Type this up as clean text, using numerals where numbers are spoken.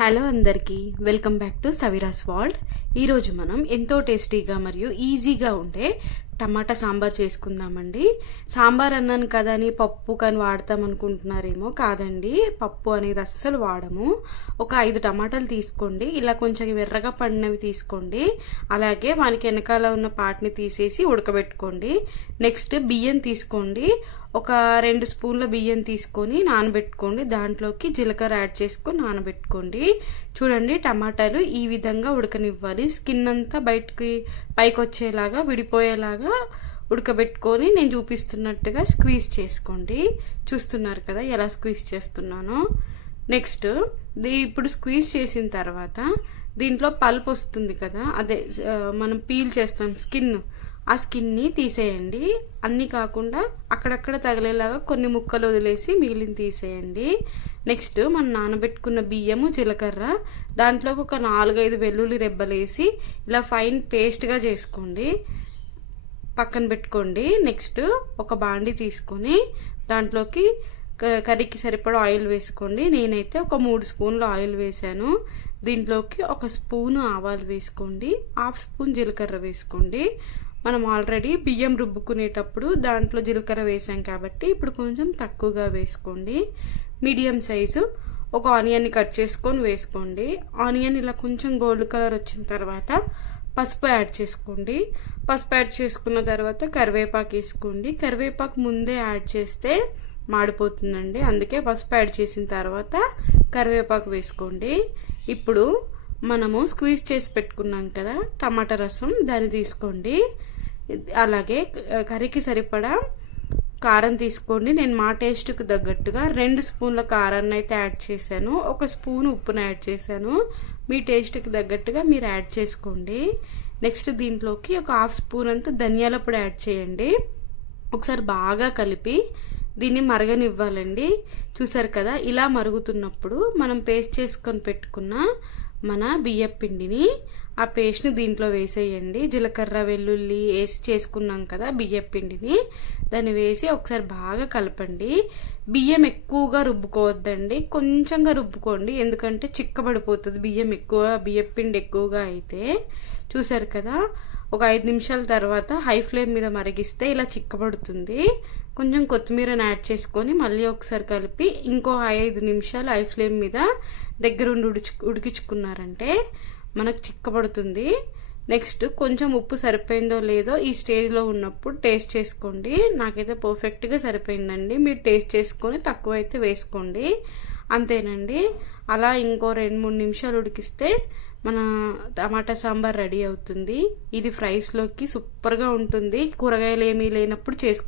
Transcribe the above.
Hello అందరికీ welcome back to సవిరాస్ world. ఈరోజు మనం ఎంతో టేస్టీగా మరియు ఈజీగా ఉండే టమాటా సాంబార్ చేసుకుందామండి. సాంబార్ అన్నాను కదా అని పప్పు కానీ వాడతాం అనుకుంటున్నారేమో, కాదండి, పప్పు అనేది అస్సలు వాడము. ఒక 5 టమాటాలు తీసుకోండి, ఇలా కొంచెం ఎర్రగా పడినవి తీసుకోండి. అలాగే వానికి వెనకాల ఉన్న పార్ట్ని తీసేసి ఉడకబెట్టుకోండి. నెక్స్ట్ బియ్యం తీసుకోండి, ఒక 2 స్పూన్ల బియ్యం తీసుకొని నానబెట్టుకోండి. దాంట్లోకి జీలకర్ర యాడ్ చేసుకొని నానబెట్టుకోండి. చూడండి, టమాటాలు ఈ విధంగా ఉడకనివ్వాలి. స్కిన్ అంతా పైకి వచ్చేలాగా విడిపోయేలాగా ఉడకబెట్టుకొని నేను చూపిస్తున్నట్టుగా స్క్వీజ్ చేసుకోండి. చూస్తున్నారు కదా ఎలా స్క్వీజ్ చేస్తున్నానో. నెక్స్ట్ ఇప్పుడు స్క్వీజ్ చేసిన తర్వాత దీంట్లో పల్ప్ వస్తుంది కదా, అదే మనం పీల్ చేస్తాం స్కిన్, ఆ స్కిన్ని తీసేయండి. అన్నీ కాకుండా అక్కడక్కడ తగిలేలాగా కొన్ని ముక్కలు వదిలేసి మిగిలిన తీసేయండి. నెక్స్ట్ మనం నానబెట్టుకున్న బియ్యము, జీలకర్ర, దాంట్లోకి ఒక 4-5 వెల్లుల్లి రెబ్బలేసి ఇలా ఫైన్ పేస్ట్గా చేసుకోండి, పక్కన పెట్టుకోండి. నెక్స్ట్ ఒక బాండి తీసుకొని దాంట్లోకి కర్రీకి సరిపడా ఆయిల్ వేసుకోండి. నేనైతే ఒక 3 స్పూన్లు ఆయిల్ వేసాను. దీంట్లోకి 1 స్పూను ఆవాలు వేసుకోండి, 1/2 స్పూన్ జీలకర్ర వేసుకోండి. మనం ఆల్రెడీ బియ్యం రుబ్బుకునేటప్పుడు దాంట్లో జీలకర్ర వేసాం కాబట్టి ఇప్పుడు కొంచెం తక్కువగా వేసుకోండి. మీడియం సైజు ఒక ఆనియన్ని కట్ చేసుకొని వేసుకోండి. ఆనియన్ ఇలా కొంచెం గోల్డ్ కలర్ వచ్చిన తర్వాత పసుపు యాడ్ చేసుకోండి. పసుపు యాడ్ చేసుకున్న తర్వాత కరివేపాకు వేసుకోండి. కరివేపాకు ముందే యాడ్ చేస్తే మాడిపోతుందండి, అందుకే పసుపు యాడ్ చేసిన తర్వాత కరివేపాకు వేసుకోండి. ఇప్పుడు మనము స్క్వీజ్ చేసి పెట్టుకున్నాం కదా టమాటా రసం, దాన్ని తీసుకోండి. అలాగే కర్రీకి సరిపడా కారం తీసుకోండి. నేను మా టేస్ట్కి తగ్గట్టుగా 2 స్పూన్ల కారాన్ని అయితే యాడ్ చేశాను, 1 స్పూన్ ఉప్పును యాడ్ చేశాను. మీ టేస్ట్కి తగ్గట్టుగా మీరు యాడ్ చేసుకోండి. నెక్స్ట్ దీంట్లోకి ఒక 1/2 స్పూన్ అంతా ధనియాల పొడి యాడ్ చేయండి. ఒకసారి బాగా కలిపి దీన్ని మరగనివ్వాలండి. చూసారు కదా, ఇలా మరుగుతున్నప్పుడు మనం పేస్ట్ చేసుకొని పెట్టుకున్న మన బియ్యం పిండిని, ఆ పేస్ట్ని దీంట్లో వేసేయండి. జీలకర్ర వెల్లుల్లి వేసి చేసుకున్నాం కదా బియ్యం పిండిని, దాన్ని వేసి ఒకసారి బాగా కలపండి. బియ్యం ఎక్కువగా రుబ్బుకోవద్దండి, కొంచెంగా రుబ్బుకోండి, ఎందుకంటే చిక్కబడిపోతుంది బియ్యం పిండి ఎక్కువగా అయితే. చూసారు కదా, ఒక 5 నిమిషాల తర్వాత హై ఫ్లేమ్ మీద మరిగిస్తే ఇలా చిక్కబడుతుంది. కొంచెం కొత్తిమీరని యాడ్ చేసుకొని మళ్ళీ ఒకసారి కలిపి ఇంకో 5 నిమిషాలు హై ఫ్లేమ్ మీద దగ్గరుండి ఉడికించుకున్నారంటే మనకు చిక్కబడుతుంది. నెక్స్ట్ కొంచెం ఉప్పు సరిపోయిందో లేదో ఈ స్టేజ్లో ఉన్నప్పుడు టేస్ట్ చేసుకోండి. నాకైతే పర్ఫెక్ట్గా సరిపోయిందండి, మీరు టేస్ట్ చేసుకొని తక్కువైతే వేసుకోండి. అంతేనండి, అలా ఇంకో 2-3 నిమిషాలు ఉడికిస్తే మన టమాటా సాంబార్ రెడీ అవుతుంది. ఇది ఫ్రైస్లోకి సూపర్గా ఉంటుంది. కూరగాయలు ఏమీ లేనప్పుడు చేసుకోండి.